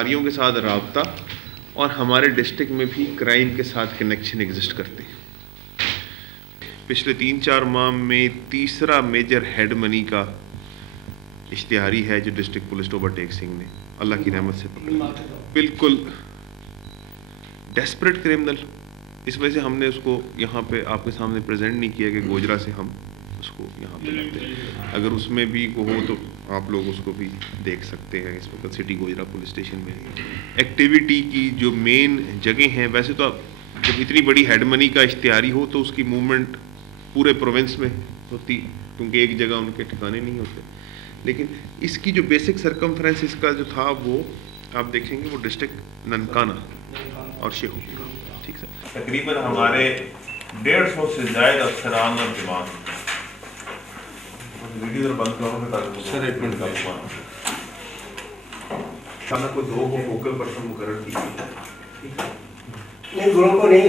اشتہاریوں کے ساتھ رابطہ اور ہمارے ڈسٹرکٹ میں بھی کرائم کے ساتھ کنیکشن ایگزسٹ کرتے ہیں. پچھلے 3-4 ماہ میں تیسرا میجر ہیڈ منی کا اشتہاری ہے جو ڈسٹرکٹ پولیس ٹوبہ ٹیک سنگھ نے اللہ کی رحمت سے پکڑا. بالکل ڈیسپریٹ کرمنل. اس وجہ سے ہم نے اس کو یہاں پہ آپ کے سامنے پریزنٹ نہیں کیا کہ گوجرا سے ہم اس کو یہاں پہ لاتے ہیں. اگر اس میں بھی ہو تو آپ لوگ اس کو بھی دیکھ سکتے ہیں. اس وقت سٹی گوجرا پولیس اسٹیشن میں ایکٹیویٹی کی جو مین جگہ ہیں، ویسے تو جب اتنی بڑی ہیڈ منی کا اشتہاری ہو تو اس کی موومنٹ پورے پروونس میں ہوتی، کیونکہ ایک جگہ ان کے ٹھکانے نہیں ہوتے. لیکن اس کی جو بیسک سرکمفرنس اس کا جو تھا وہ آپ دیکھیں گے وہ ڈسٹرکٹ ننکانہ اور شیخوپورہ. ٹھیک سر. تقریباً ہمارے 150 سے زائد افسران اور جوان. ویڈیو بند کرو سر. ایک منٹ کا کوئی 2 کو فوکل پرسن مقرر کیجیے. نہیں، گروہ کو نہیں